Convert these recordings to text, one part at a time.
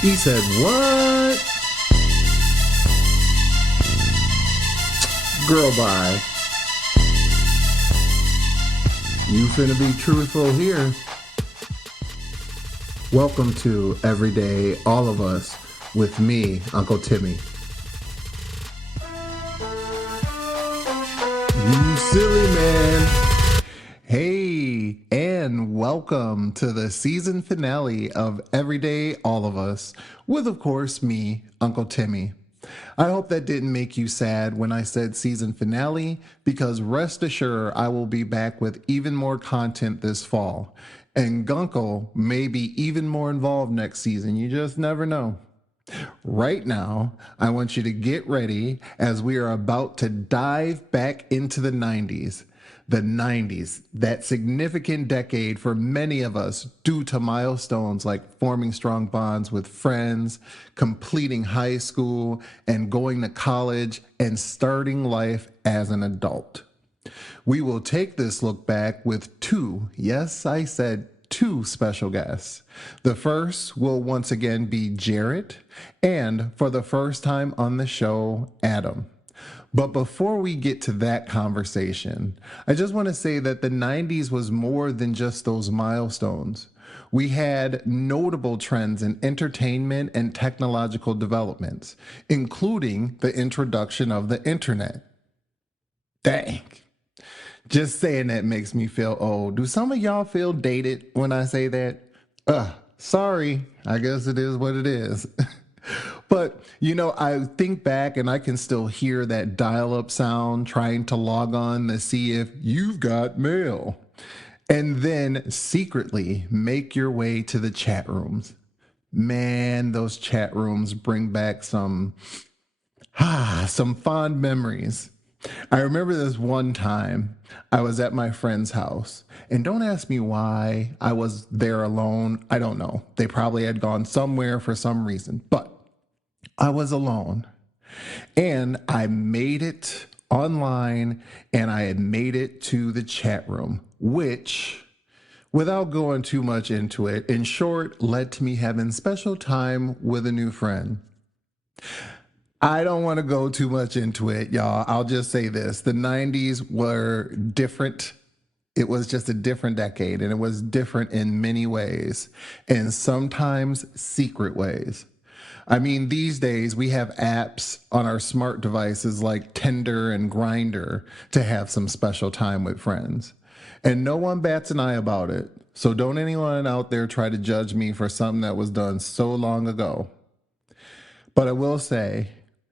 He said, what? Girl, bye. You finna be truthful here. Welcome to Everyday All of Us with me, Uncle Timmy. You silly man. Hey, and welcome to the season finale of Everyday All of Us with, of course, me, Uncle Timmy. I hope that didn't make you sad when I said season finale, because rest assured I will be back with even more content this fall. And Guncle may be even more involved next season. You just never know. Right now, I want you to get ready as we are about to dive back into the 90s. The 90s, that significant decade for many of us due to milestones like forming strong bonds with friends, completing high school, and going to college and starting life as an adult. We will take this look back with two, yes, I said two special guests. The first will once again be Jarrett, and for the first time on the show, Adam. But before we get to that conversation, I just want to say that the 90s was more than just those milestones. We had notable trends in entertainment and technological developments, including the introduction of the internet. Dang. Just saying that makes me feel old. Do some of y'all feel dated when I say that? Sorry. I guess it is what it is. But, I think back and I can still hear that dial-up sound trying to log on to see if you've got mail. And then secretly make your way to the chat rooms. Man, those chat rooms bring back some fond memories. I remember this one time I was at my friend's house, and don't ask me why I was there alone. I don't know. They probably had gone somewhere for some reason, but I was alone, and I made it online, and I had made it to the chat room, which, without going too much into it, in short, led to me having special time with a new friend. I don't want to go too much into it, y'all. I'll just say this. The 90s were different. It was just a different decade, and it was different in many ways, and sometimes secret ways. I mean, these days we have apps on our smart devices like Tinder and Grindr to have some special time with friends. And no one bats an eye about it. So don't anyone out there try to judge me for something that was done so long ago. But I will say,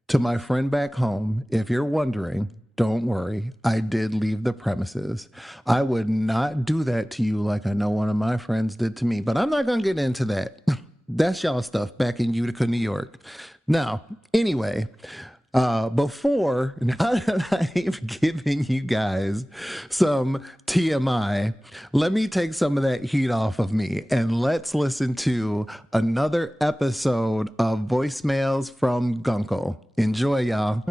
to my friend back home, if you're wondering, don't worry, I did leave the premises. I would not do that to you like I know one of my friends did to me, but I'm not going to get into that. That's y'all stuff back in Utica, New York. Now, anyway, now that I've given you guys some TMI, let me take some of that heat off of me and let's listen to another episode of Voicemails from Guncle. Enjoy, y'all.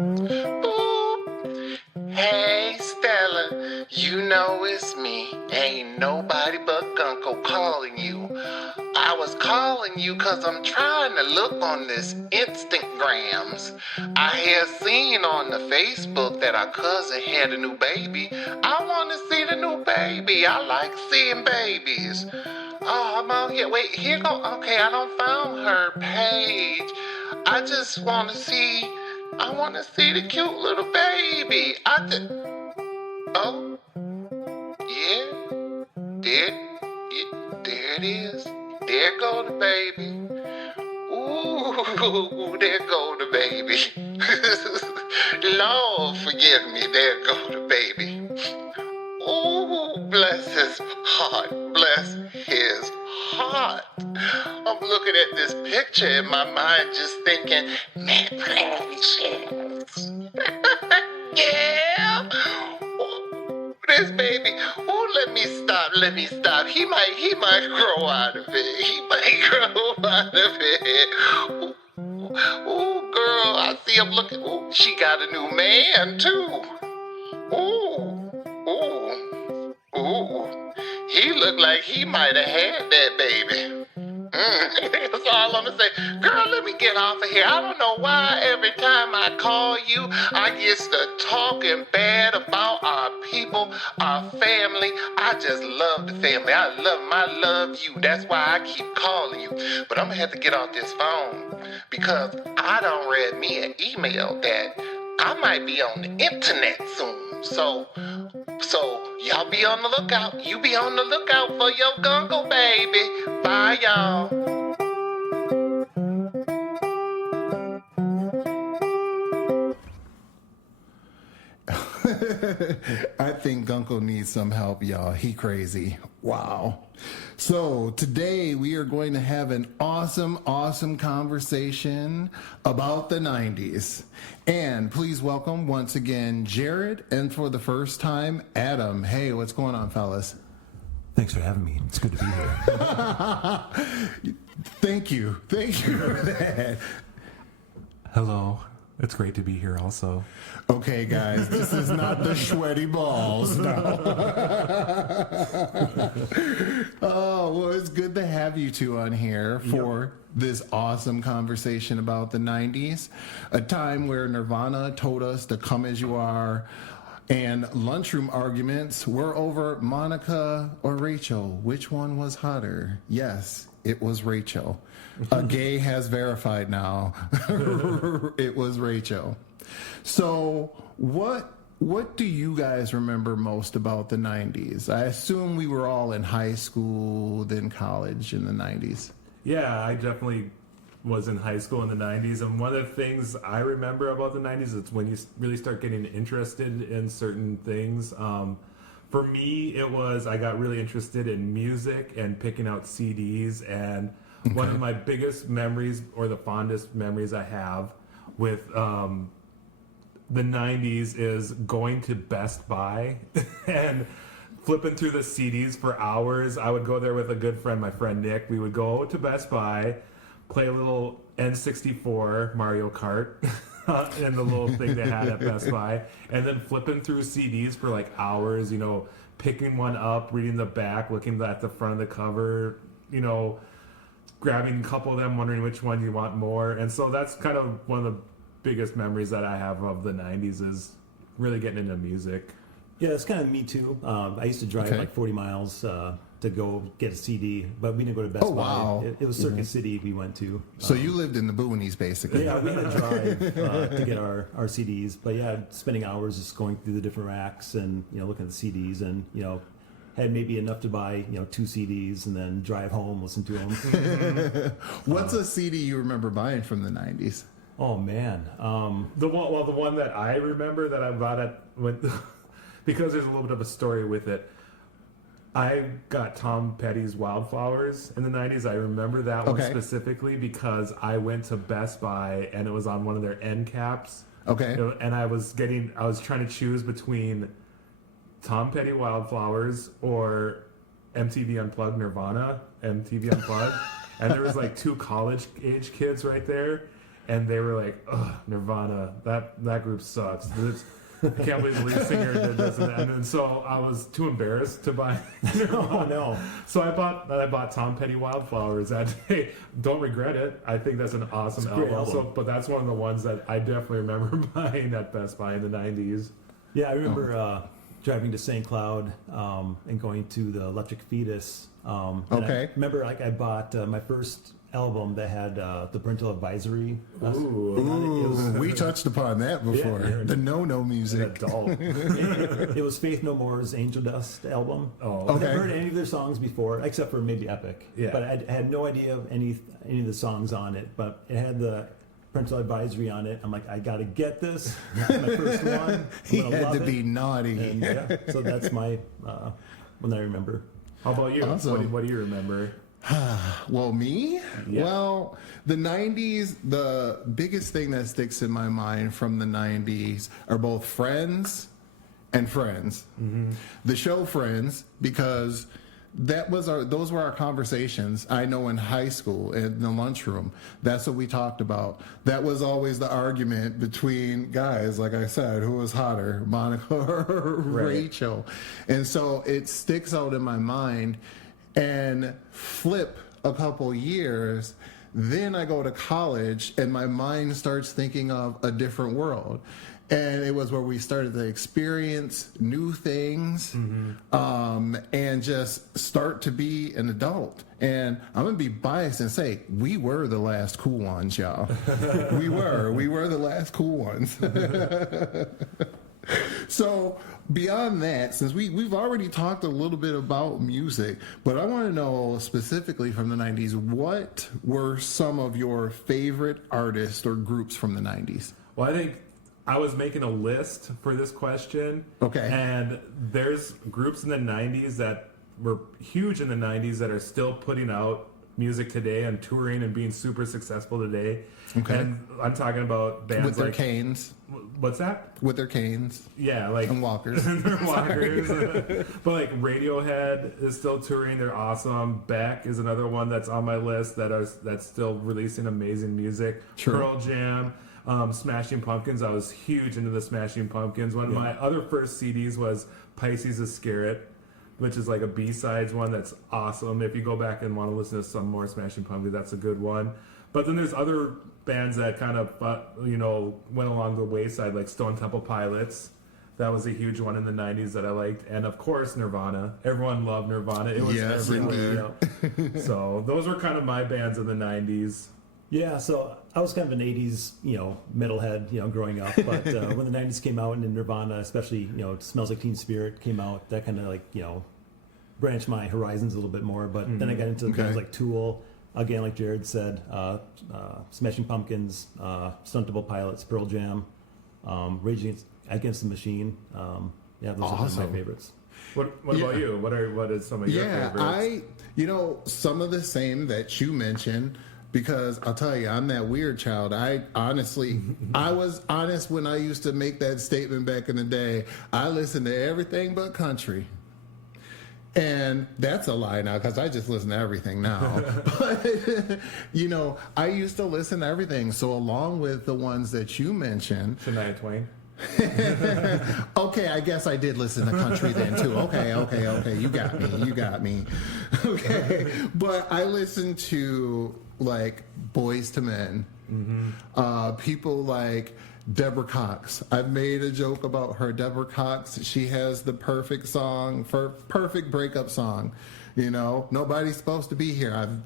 Hey, Stella, you know it's me. Ain't nobody but Guncle calling you. I was calling you cause I'm trying to look on this Instagrams. I had seen on the Facebook that our cousin had a new baby. I want to see the new baby. I like seeing babies. Oh, I'm out here. Wait, here go. Okay, I don't found her page. I just want to see. I want to see the cute little baby. Oh, yeah. There it is. There go the baby. Ooh, there go the baby. Lord, forgive me. There go the baby. Ooh, bless his heart. Bless his heart. I'm looking at this picture in my mind just thinking, man, precious. Yeah. Ooh, this baby. Ooh, let me stop. He might grow out of it. Ooh, girl, I see him looking. Ooh, she got a new man too. Ooh. He looked like he might have had that baby. That's all I'm gonna say. Girl, get off of here. I don't know why every time I call you, I get to talking bad about our people, our family. I just love the family. I love them. I love you. That's why I keep calling you. But I'm gonna have to get off this phone because I done read me an email that I might be on the internet soon. So y'all be on the lookout. You be on the lookout for your Guncle, baby. Bye, y'all. I think Guncle needs some help, y'all. He crazy. Wow. So today we are going to have an awesome conversation about the 90s. And please welcome once again Jared, and for the first time, Adam. Hey, what's going on, fellas? Thanks for having me. It's good to be here. Thank you for that. Hello. It's great to be here also. Okay, guys, this is not the sweaty balls. No. Oh, well, it's good to have you two on here for this awesome conversation about the 90s, a time where Nirvana told us to come as you are, and lunchroom arguments were over Monica or Rachel. Which one was hotter? Yes, it was Rachel. A gay has verified now. It was Rachel. So what do you guys remember most about the 90s? I assume we were all in high school, then college in the 90s. Yeah, I definitely was in high school in the 90s. And one of the things I remember about the 90s is when you really start getting interested in certain things. For me, I got really interested in music and picking out CDs. And one of my biggest memories, or the fondest memories I have with the 90s, is going to Best Buy and flipping through the CDs for hours. I would go there with a good friend, my friend Nick. We would go to Best Buy, play a little N64 Mario Kart in the little thing they had at Best Buy, and then flipping through CDs for like hours, picking one up, reading the back, looking at the front of the cover, grabbing a couple of them, wondering which one you want more. And so that's kind of one of the biggest memories that I have of the 90s, is really getting into music. Yeah, it's kind of me too. I used to drive like 40 miles to go get a CD, but we didn't go to Best Buy. Wow. It was Circuit City we went to. So you lived in the boonies, basically. Yeah, we had to drive to get our CDs. But yeah, spending hours just going through the different racks and looking at the CDs, and had maybe enough to buy 2 CDs and then drive home, listen to them. What's a CD you remember buying from the 90s? Oh man, The one that I remember that I bought because there's a little bit of a story with it. I got Tom Petty's Wildflowers in the 90s. I remember that one specifically because I went to Best Buy and it was on one of their end caps. Okay. And I was trying to choose between Tom Petty Wildflowers or MTV Unplugged Nirvana, MTV Unplugged. And there was like 2 college age kids right there. And they were like, "Ugh, Nirvana, that group sucks. I can't believe the lead singer did this and that." And so I was too embarrassed to buy Nirvana. Oh, no. So I bought Tom Petty Wildflowers that day. Don't regret it. I think that's an awesome album. So, but that's one of the ones that I definitely remember buying at Best Buy in the 90s. Yeah, I remember driving to St. Cloud and going to the Electric Fetus. I remember I bought my first album that had the parental advisory. We touched upon that before. Yeah. The no music. Adult. It was Faith No More's Angel Dust album. Oh, I've never heard any of their songs before, except for maybe Epic. Yeah. But I had no idea of any of the songs on it. But it had the parental advisory on it. I'm like, I gotta get this. This is my first one. He had to be naughty. And, so that's my one that I remember. How about you? Awesome. What do you remember? Well, me? Yeah. Well, the 90s, the biggest thing that sticks in my mind from the 90s are both Friends and Friends. Mm-hmm. The show Friends, because those were our conversations. I know in high school, in the lunchroom, that's what we talked about. That was always the argument between guys, like I said, who was hotter, Monica or Rachel. And so it sticks out in my mind. And flip a couple years, then I go to college and my mind starts thinking of a different world. And it was where we started to experience new things, and just start to be an adult. And I'm going to be biased and say, we were the last cool ones, y'all. We were the last cool ones. So beyond that, since we've already talked a little bit about music, but I want to know specifically from the 90s, what were some of your favorite artists or groups from the 90s? Well, I think I was making a list for this question. Okay. And there's groups in the 90s that were huge in the 90s that are still putting out music today and touring and being super successful today. Okay. And I'm talking about bands With their like... canes. What's that? With their canes. Yeah, like... And walkers. Their walkers. But like Radiohead is still touring. They're awesome. Beck is another one that's on my list that's still releasing amazing music. Sure. Pearl Jam. Smashing Pumpkins. I was huge into the Smashing Pumpkins. One of my other first CDs was Pisces Iscariot, which is like a B-sides one that's awesome. If you go back and want to listen to some more Smashing Pumpkins, that's a good one. But then there's other bands that kind of, went along the wayside, like Stone Temple Pilots. That was a huge one in the 90s that I liked. And of course, Nirvana. Everyone loved Nirvana. It was everywhere. So those were kind of my bands in the 90s. Yeah, so I was kind of an 80s, metalhead, growing up. But when the 90s came out and Nirvana, especially, It Smells Like Teen Spirit came out, that kind of like, branched my horizons a little bit more. But then I got into bands like Tool, again, like Jared said, Smashing Pumpkins, Stone Temple Pilots, Pearl Jam, Rage Against the Machine. Those are some of my favorites. What about you? What is some of your favorites? Some of the same that you mentioned. Because I'll tell you, I'm that weird child. I was honest when I used to make that statement back in the day. I listened to everything but country. And that's a lie now because I just listen to everything now. But, I used to listen to everything. So along with the ones that you mentioned. Shania Twain. Okay, I guess I did listen to country then too. Okay. You got me. Okay. But I listened to like Boys to Men, people like Deborah Cox. I've made a joke about her. Deborah Cox, she has the perfect song, for perfect breakup song. Nobody's supposed to be here.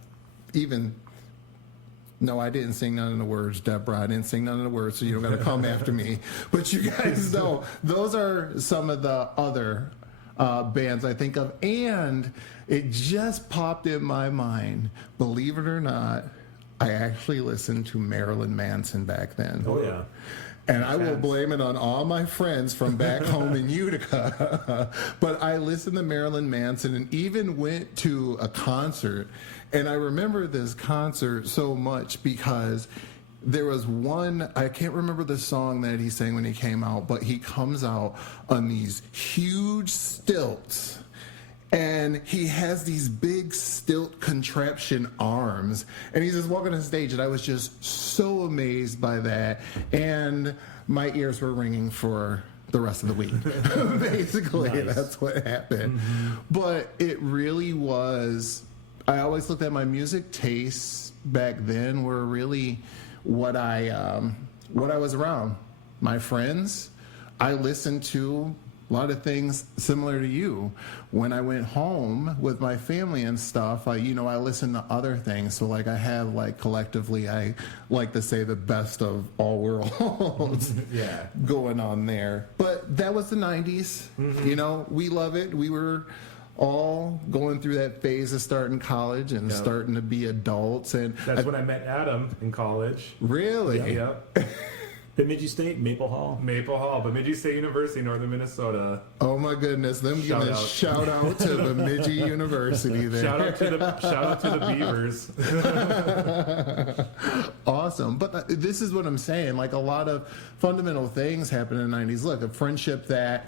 No, I didn't sing none of the words, Deborah. I didn't sing none of the words, so you don't got to come after me. But you guys know, those are some of the other bands I think of. And it just popped in my mind, believe it or not, I actually listened to Marilyn Manson back then. Oh, yeah. And I will blame it on all my friends from back home in Utica. But I listened to Marilyn Manson and even went to a concert. And I remember this concert so much because there was one, I can't remember the song that he sang when he came out, but he comes out on these huge stilts. And he has these big stilt contraption arms. And he's just walking on stage. And I was just so amazed by that. And my ears were ringing for the rest of the week. Basically, nice. That's what happened. But it really was, I always looked at my music tastes back then were really what I was around. My friends, I listened to a lot of things similar to you. When I went home with my family and stuff, I listened to other things. So like I have collectively, I like to say the best of all worlds going on there. But that was the 90s. We love it. We were all going through that phase of starting college and starting to be adults. And that's when I met Adam in college. Really? Yep. Bemidji State, Maple Hall, Bemidji State University, Northern Minnesota. Oh my goodness! Them giving a shout out to Bemidji University there. Shout out to the Beavers. Awesome, but this is what I'm saying. Like a lot of fundamental things happened in the '90s. Look, a friendship that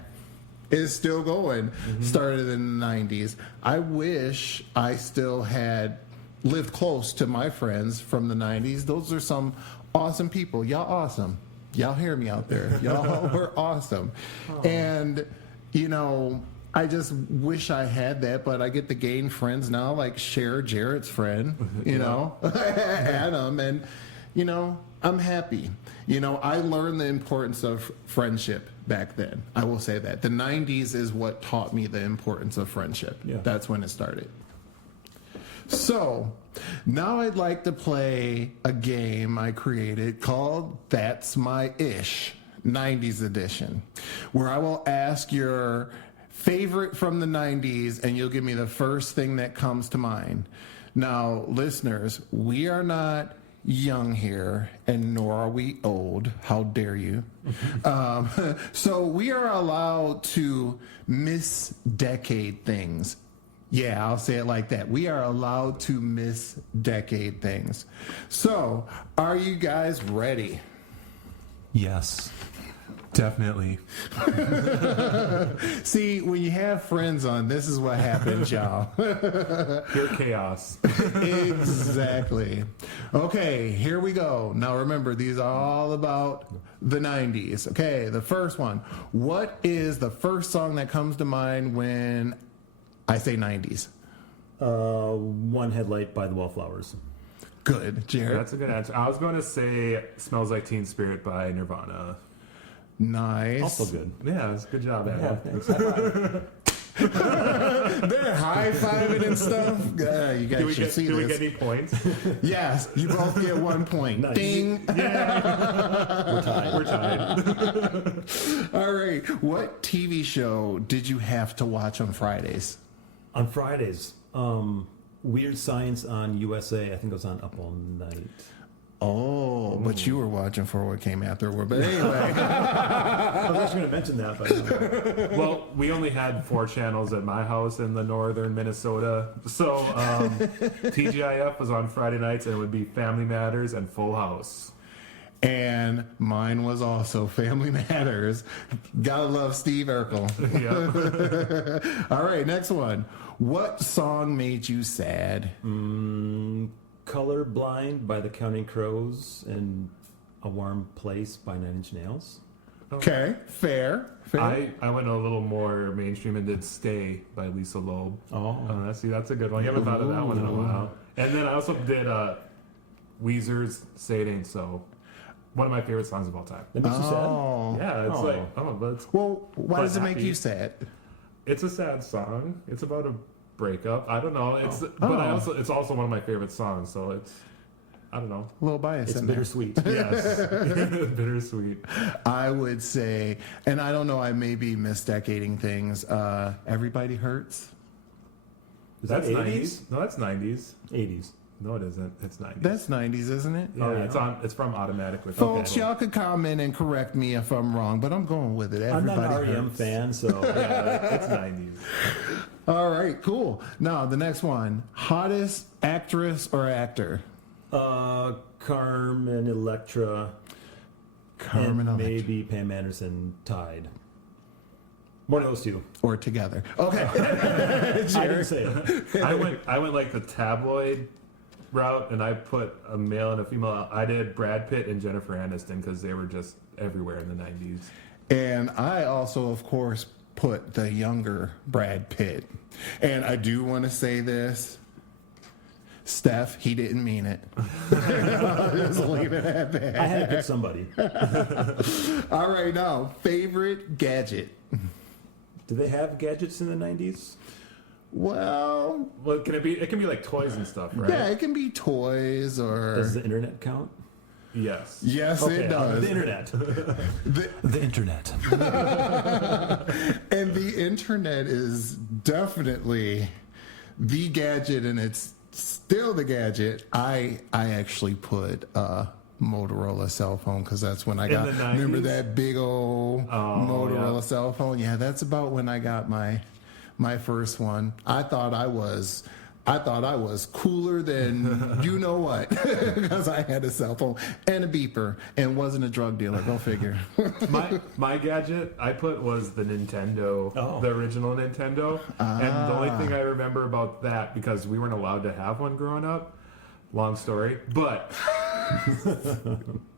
is still going started in the '90s. I wish I still had lived close to my friends from the '90s. Those are some awesome people. Y'all awesome. Y'all hear me out there. Y'all were awesome. And, I just wish I had that, but I get to gain friends now, like Cher, Jarrett's friend, you know, Adam, and, you know, I'm happy. You know, I learned the importance of friendship back then. I will say that. The 90s is what taught me the importance of friendship. Yeah. That's when it started. So, now I'd like to play a game I created called That's My Ish, 90s edition, where I will ask your favorite from the 90s and you'll give me the first thing that comes to mind. Now, listeners, we are not young here, and nor are we old. How dare you? So we are allowed to miss-decade things. Yeah, I'll say it like that. We are allowed to miss-decade things. So, are you guys ready? Yes. Definitely. See, when you have friends on, this is what happens, y'all. Pure chaos. Exactly. Okay, here we go. Now remember, these are all about the 90s. Okay, the first one. What is the first song that comes to mind when I say 90s? One Headlight by the Wallflowers. Good, Jared. That's a good answer. I was going to say Smells Like Teen Spirit by Nirvana. Nice. Also good. Yeah, it's a good job, Adam. Thanks. They're high-fiving and stuff. You guys should see Do we this. get any points? Yes, you both get 1 point. Nice. Ding. We're tied. All right. What TV show did you have to watch on Fridays? On Fridays, Weird Science on USA. I think it was on Up All Night. Oh, but you were watching for what came afterward. But anyway. I was actually going to mention that, but Well, we only had 4 channels at my house in the northern Minnesota. So TGIF was on Friday nights, and it would be Family Matters and Full House. And mine was also Family Matters. Gotta love Steve Urkel. Yeah. All right, next one. What song made you sad? Colorblind by the Counting Crows and A Warm Place by Nine Inch Nails. Okay, fair. I went a little more mainstream and did Stay by Lisa Loeb. Oh. That's a good one. You haven't thought of that one in a while. And then I also did Weezer's Say It Ain't So. One of my favorite songs of all time. That makes you sad? Oh. Yeah, it's but it's, Well, why but does it make happy. you sad? It's a sad song. It's about a breakup. I don't know. But it's also one of my favorite songs. So it's, I don't know. A little bias It's in there. bittersweet. Yes, bittersweet. I would say, and I don't know, I may be misdecading things. Everybody Hurts. Is that That's 90s. No, that's 90s. 80s. No, it isn't. It's 90s. That's 90s, isn't it? yeah, Oh, yeah. It's from Automatic with Folks, y'all could comment and correct me if I'm wrong, but I'm going with it. I'm not Everybody an REM Hurts. fan, so Yeah, it's 90s. All right, cool. Now, the next one. Hottest actress or actor? Carmen Electra Carmen and Electra. maybe Pam Anderson tied. One of those two. Or together. Okay. I didn't say it. I went like the tabloid route, and I put a male and a female. I did Brad Pitt and Jennifer Aniston because they were just everywhere in the 90s. And I also, of course, put the younger Brad Pitt. And I do want to say this. Steph, he didn't mean it. I'll just leave it at that. I had to pick somebody. All right, now, favorite gadget. Do they have gadgets in the 90s? Well, Well, it can be like toys and stuff, right? yeah, it can be toys or... Does the internet count? Yes. Yes, it does. The internet. the internet. And the internet is definitely the gadget, and it's still the gadget. I actually put a Motorola cell phone because that's when I got. the 90s? Remember that big old Motorola yeah. cell phone? Yeah, that's about when I got my first one. I thought I was cooler than you know what because I had a cell phone and a beeper and wasn't a drug dealer. Go figure. My gadget I put was the Nintendo, the original Nintendo. And the only thing I remember about that, because we weren't allowed to have one growing up, long story, but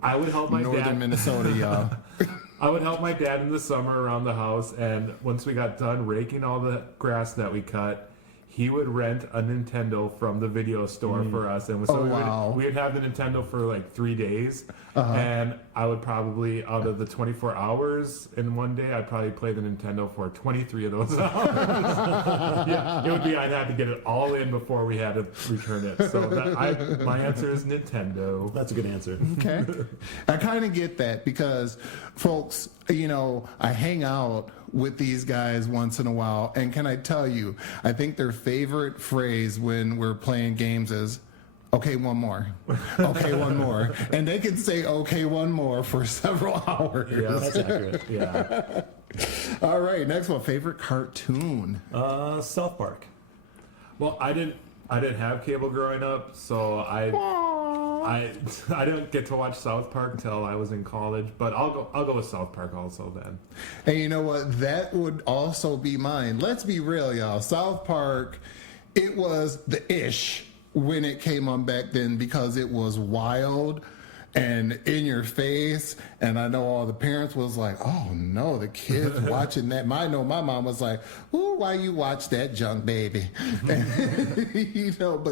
I would help my Northern dad. Minnesota, y'all. I would help my dad in the summer around the house, and once we got done raking all the grass that we cut, he would rent a Nintendo from the video store for us, and so we would have the Nintendo for like 3 days, and I would probably, out of the 24 hours in one day, I'd probably play the Nintendo for 23 of those hours. Yeah, it would be I'd have to get it all in before we had to return it. So my answer is Nintendo. That's a good answer. Okay. I kind of get that because, folks, I hang out with these guys once in a while, and can I tell you, I think their favorite phrase when we're playing games is, okay, one more. Okay, one more. And they can say, okay, one more for several hours. Yeah, that's accurate. Yeah. All right, next one. Favorite cartoon? South Park. Well, I didn't have cable growing up, so I didn't get to watch South Park until I was in college, but I'll go with South Park also then. And you know what? That would also be mine. Let's be real, y'all. South Park, it was the ish when it came on back then because it was wild and in your face. And I know all the parents was like, oh no, the kids watching that. I know my mom was like, ooh, why you watch that junk, baby? But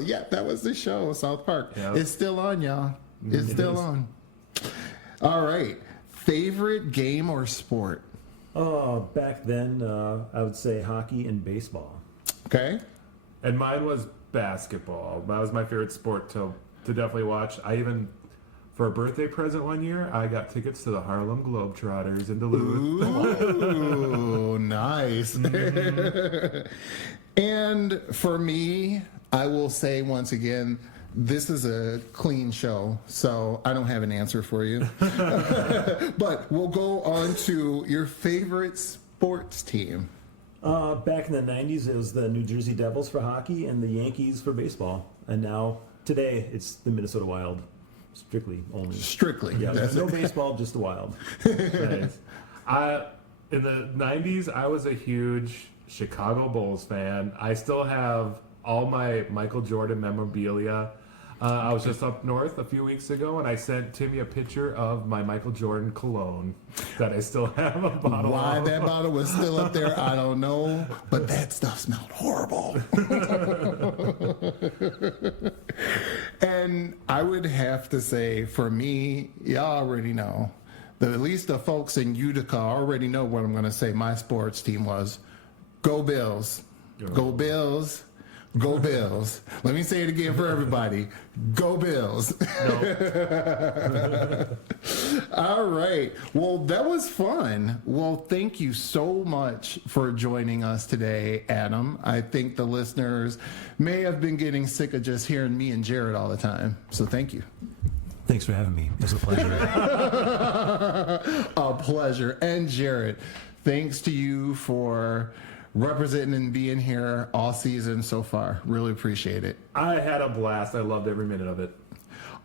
yeah, that was the show, South Park. Yep. It's still on, y'all. It's still on. All right. Favorite game or sport? Back then, I would say hockey and baseball. Okay. And mine was basketball. That was my favorite sport to definitely watch. For a birthday present one year, I got tickets to the Harlem Globetrotters in Duluth. Ooh, nice. And for me, I will say once again, this is a clean show, so I don't have an answer for you. But we'll go on to your favorite sports team. Back in the 90s, it was the New Jersey Devils for hockey and the Yankees for baseball. And now, today, it's the Minnesota Wild. Strictly only. Strictly. Yeah, no baseball, just the Wild. Nice. In the 90s, I was a huge Chicago Bulls fan. I still have all my Michael Jordan memorabilia. I was just up north a few weeks ago, and I sent Timmy a picture of my Michael Jordan cologne that I still have a bottle Why of. that bottle was still up there, I don't know, but that stuff smelled horrible. And I would have to say, for me, y'all already know, at least the folks in Utica already know what I'm going to say my sports team was. Go Bills. Go Bills. Go Bills. Let me say it again for everybody. Go Bills. No. All right. Well, that was fun. Well, thank you so much for joining us today, Adam. I think the listeners may have been getting sick of just hearing me and Jared all the time. So thank you. Thanks for having me. It was a pleasure. A pleasure. And Jared, thanks to you for representing and being here all season so far. Really appreciate it. I had a blast. I loved every minute of it.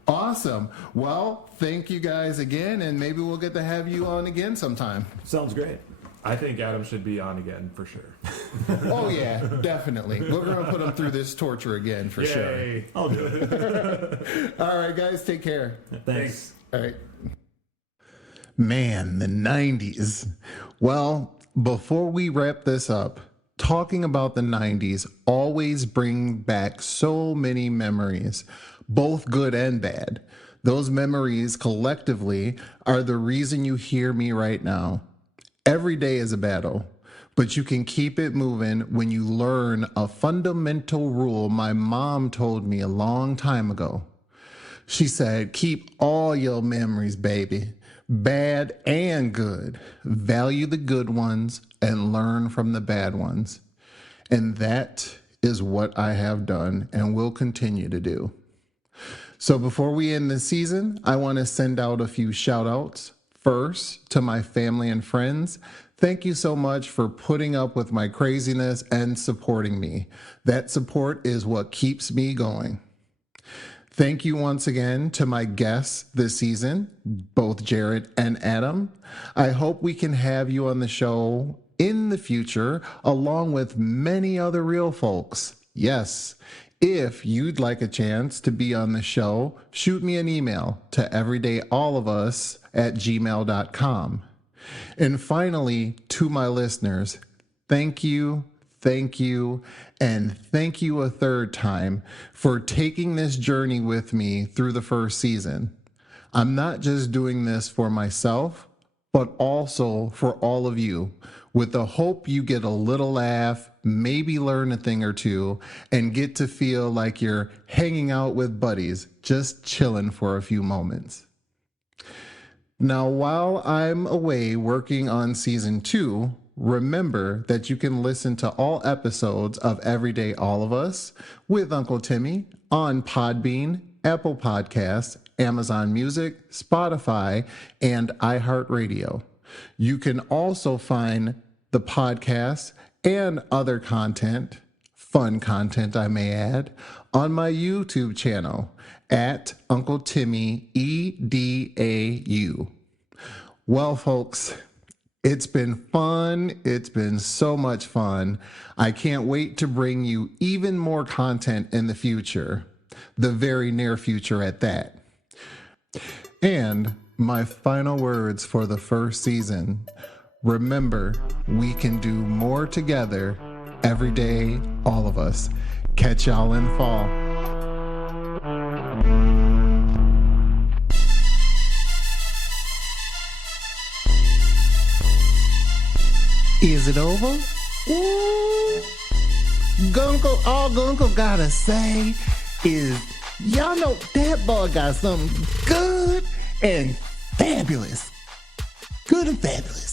Awesome. Well, thank you guys again, and maybe we'll get to have you on again sometime. Sounds great. I think Adam should be on again for sure. Oh, yeah, definitely. We're going to put him through this torture again for sure. Yay. I'll do it. All right, guys, take care. Thanks. All right. Man, the 90s. Well, before we wrap this up, talking about the 90s always bring back so many memories, both good and bad. Those memories collectively are the reason you hear me right now. Every day is a battle, but you can keep it moving when you learn a fundamental rule my mom told me a long time ago. She said, keep all your memories, baby. Bad and good. Value the good ones and learn from the bad ones. And that is what I have done and will continue to do. So before we end the season, I want to send out a few shout outs. First, to my family and friends, thank you so much for putting up with my craziness and supporting me. That support is what keeps me going. Thank you once again to my guests this season, both Jared and Adam. I hope we can have you on the show in the future, along with many other real folks. Yes, if you'd like a chance to be on the show, shoot me an email to everydayallofus@gmail.com. And finally, to my listeners, thank you, and thank you a third time for taking this journey with me through the first season. I'm not just doing this for myself, but also for all of you, with the hope you get a little laugh, maybe learn a thing or two, and get to feel like you're hanging out with buddies, just chilling for a few moments. Now, while I'm away working on season 2, remember that you can listen to all episodes of Everyday All of Us with Uncle Timmy on Podbean, Apple Podcasts, Amazon Music, Spotify, and iHeartRadio. You can also find the podcast and other content, fun content I may add, on my YouTube channel at Uncle Timmy EDAU. Well, folks, it's been fun. It's been so much fun. I can't wait to bring you even more content in the future, the very near future at that. And my final words for the first season. Remember, we can do more together every day, all of us. Catch y'all in fall. Is it over? Ooh. Guncle, all Guncle gotta say is, y'all know that boy got something good and fabulous. Good and fabulous.